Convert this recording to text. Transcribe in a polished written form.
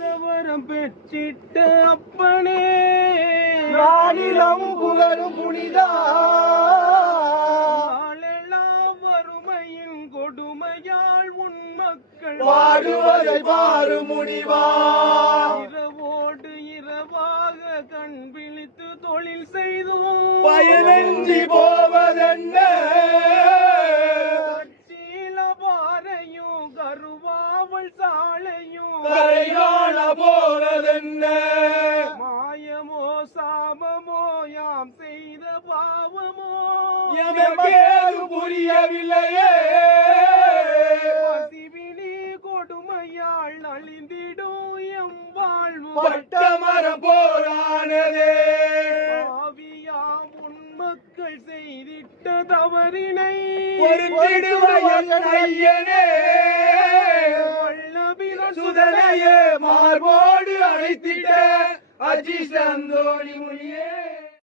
நாதவரம் பெற்றிட்ட அப்பனே நானிலம் புகழும் புனிதா நாளெல்லாம் வறுமையின் கொடுமையால் உன் மக்கள் வாடுவதை பாரு முனிவா இரவோடு இரவாக கண் விழித்து தொழில் செய்தோம் பயனின்றி போவதென்ன பாறையும் கருவாவல் சாலையும் கரையாள போவதென்ன மாயமோ சாமமோ யாம் செய்த பாவமோ எமக்கேது புரியவில்லையே பசிவினி கொடுமையால் நலிந்திடும் எம் வாழ்வு பட்டமரம் போரானதே பாவியாம் உன் மக்கள் செய்திட்ட தவறினை ஐயனே சுதனையே மார்போடு அழைத்திட்ட அஜி சந்தோணி முனியே.